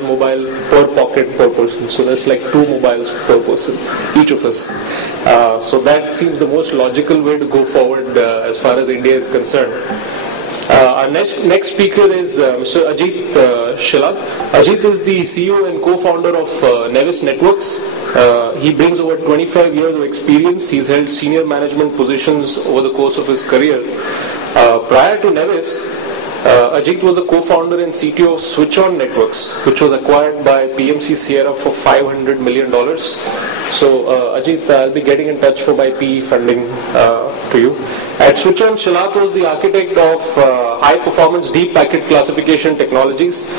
mobile per pocket per person. So that's like 2 mobiles per person, each of us. So that seems the most logical way to go forward as far as India is concerned. Our next speaker is Mr. Ajit Shelat. Ajit is the CEO and co-founder of Nevis Networks. He brings over 25 years of experience. He's held senior management positions over the course of his career. Prior to Nevis, Ajit was the co-founder and CTO of Switch On Networks, which was acquired by PMC Sierra for $500 million. So, Ajit, I'll be getting in touch for my PE funding to you. At Switch On, Shelat was the architect of high-performance deep packet classification technologies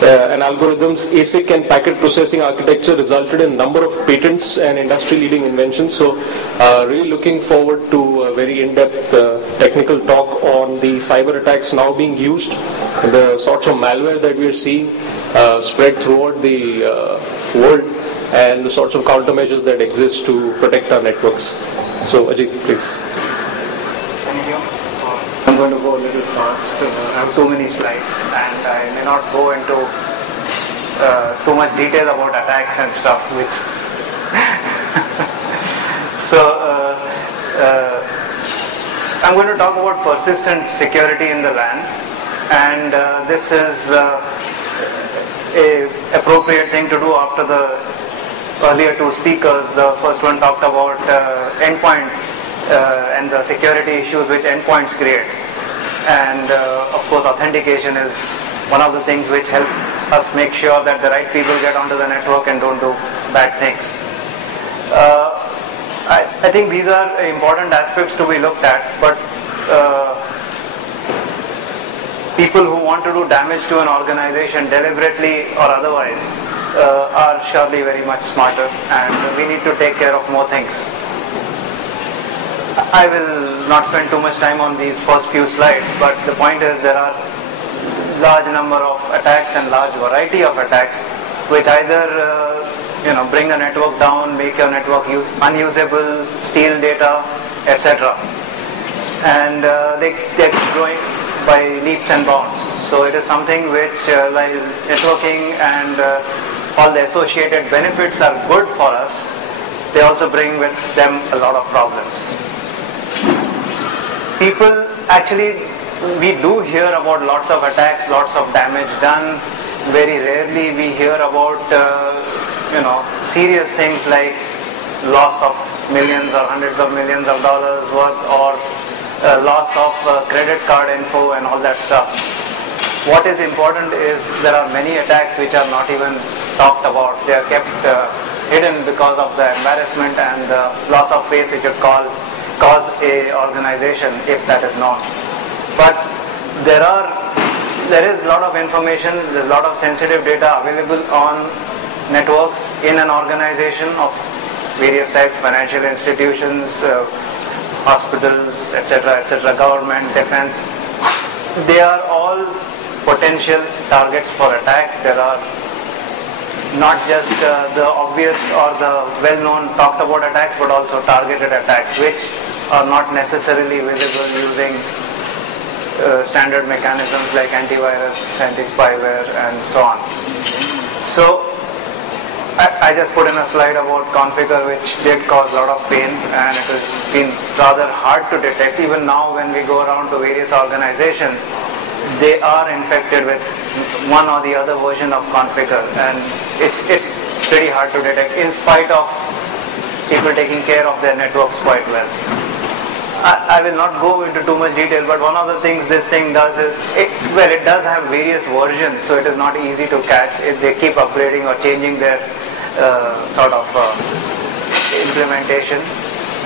and algorithms. ASIC and packet processing architecture resulted in a number of patents and industry-leading inventions. So, really looking forward to a very in-depth technical talk on the cyber attacks now being used, the sorts of malware that we are seeing spread throughout the world, and the sorts of countermeasures that exist to protect our networks. So, Ajit, please. Thank you. I'm going to go a little fast. I have too many slides, and I may not go into too much detail about attacks and stuff, which so I'm going to talk about persistent security in the LAN, and this is a appropriate thing to do after the earlier 2 speakers. The first one talked about endpoint and the security issues which endpoints create, and of course authentication is one of the things which help us make sure that the right people get onto the network and don't do bad things. I think these are important aspects to be looked at, but people who want to do damage to an organization deliberately or otherwise are surely very much smarter, and we need to take care of more things. I will not spend too much time on these first few slides, but the point is there are large number of attacks and large variety of attacks which either bring the network down, make your network unusable, steal data, etc. And they're growing by leaps and bounds. So it is something which, like networking and all the associated benefits are good for us, they also bring with them a lot of problems. People actually, we do hear about lots of attacks, lots of damage done. Very rarely we hear about serious things like loss of millions or hundreds of millions of dollars worth, or loss of credit card info and all that stuff. What is important is there are many attacks which are not even talked about. They are kept hidden because of the embarrassment and the loss of face it could cause a organization if that is known. But there is a lot of information, there's a lot of sensitive data available on networks in an organization of various types, financial institutions, hospitals, etc., government, defense. They are all potential targets for attack. There are not just the obvious or the well-known talked about attacks, but also targeted attacks which are not necessarily visible using standard mechanisms like antivirus, anti-spyware and so on. So I just put in a slide about configure, which did cause a lot of pain, and it has been rather hard to detect. Even now when we go around to various organizations, they are infected with one or the other version of configure, and it's pretty hard to detect in spite of people taking care of their networks quite well. I will not go into too much detail, but one of the things this thing does is, it does have various versions, so it is not easy to catch. They keep upgrading or changing their implementation.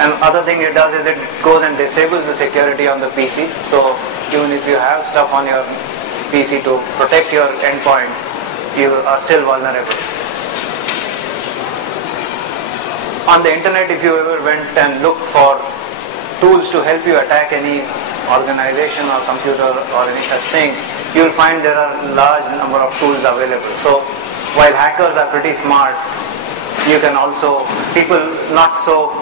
And other thing it does is it goes and disables the security on the PC. So even if you have stuff on your PC to protect your endpoint, you are still vulnerable. On the internet, if you ever went and looked for tools to help you attack any organization or computer or any such thing, you will find there are large number of tools available. So while hackers are pretty smart, you can also, people not so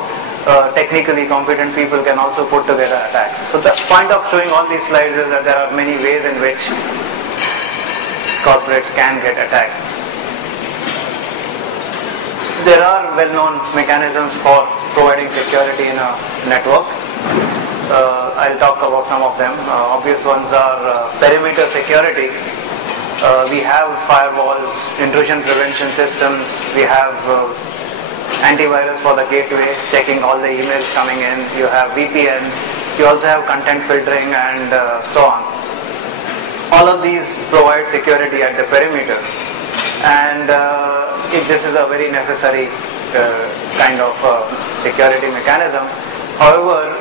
technically competent people can also put together attacks. So the point of showing all these slides is that there are many ways in which corporates can get attacked. there are well-known mechanisms for providing security in a network. I'll talk about some of them. Obvious ones are perimeter security. We have firewalls, intrusion prevention systems, we have antivirus for the gateway, checking all the emails coming in, you have VPN, you also have content filtering and so on. All of these provide security at the perimeter, and this is a very necessary kind of security mechanism. However,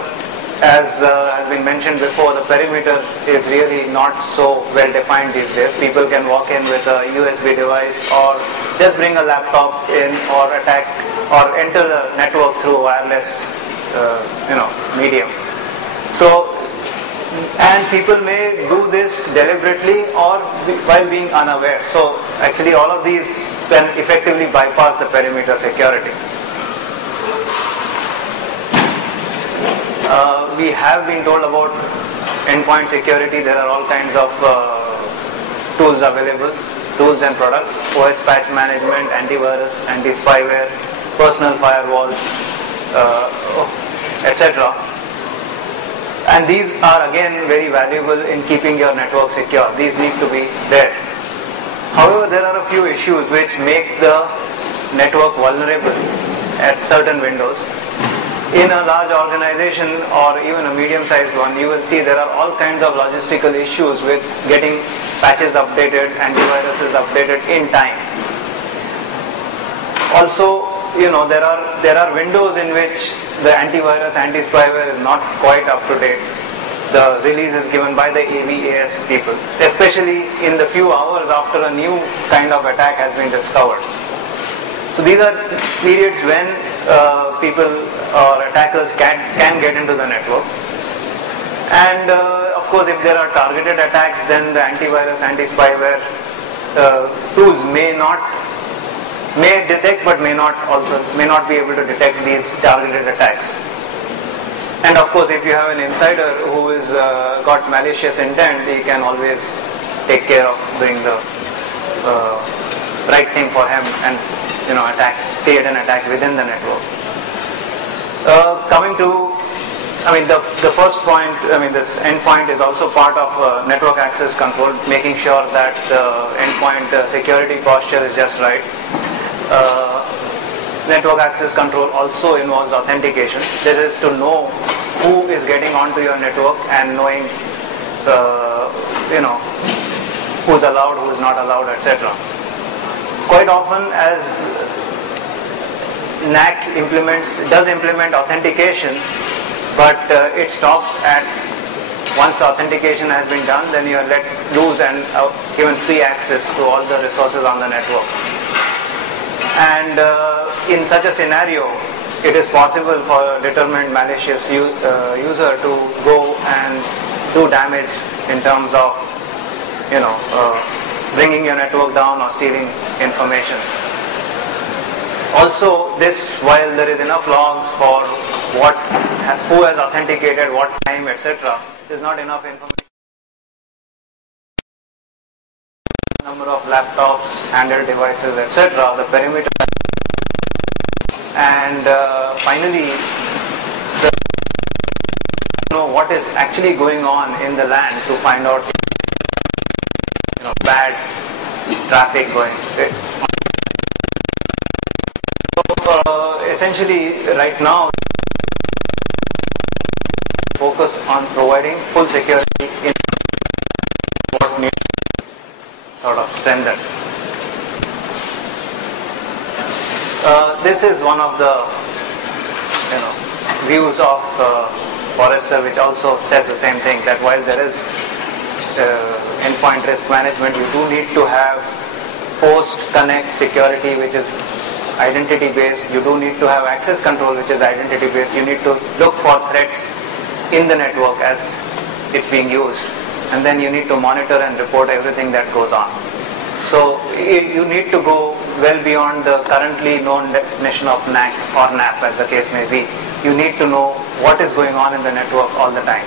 as has been mentioned before, the perimeter is really not so well defined these days. People can walk in with a USB device or just bring a laptop in or attack or enter the network through wireless medium. So, and people may do this deliberately or while being unaware. So actually all of these can effectively bypass the perimeter security. We have been told about endpoint security. There are all kinds of tools available, tools and products, OS patch management, antivirus, anti-spyware, personal firewall, etc. And these are again very valuable in keeping your network secure. These need to be there. However, there are a few issues which make the network vulnerable at certain windows. In a large organization or even a medium-sized one, you will see there are all kinds of logistical issues with getting patches updated, antiviruses updated in time. Also, there are windows in which the antivirus, anti-spyware is not quite up to date. The release is given by the AVAS people, especially in the few hours after a new kind of attack has been discovered. So these are periods when people or attackers can get into the network. And of course, if there are targeted attacks, then the antivirus, anti-spyware tools may detect but may not be able to detect these targeted attacks. And of course, if you have an insider who is got malicious intent, he can always take care of doing the right thing for him and create an attack within the network. Coming to, the first point, this endpoint is also part of network access control, making sure that the endpoint security posture is just right. Network access control also involves authentication. This is to know who is getting onto your network and knowing, who's allowed, who's not allowed, etc. Quite often, as NAC does implement authentication, but it stops at once authentication has been done, then you are let loose and given free access to all the resources on the network. And in such a scenario, it is possible for a determined malicious user to go and do damage in terms of, bringing your network down or stealing information. Also, while there is enough logs for who has authenticated, what time, etc., is not enough information. Number of laptops, handheld devices, etc., the perimeter, and finally, what is actually going on in the LAN to find out bad traffic going. So essentially, right now, focus on providing full security in what needs sort of strengthened. This is one of the views of Forrester, which also says the same thing, that while there is endpoint risk management, you do need to have post-connect security, which is identity-based. You do need to have access control, which is identity-based. You need to look for threats in the network as it's being used, and then you need to monitor and report everything that goes on. So you need to go well beyond the currently known definition of NAC or NAP, as the case may be. You need to know what is going on in the network all the time.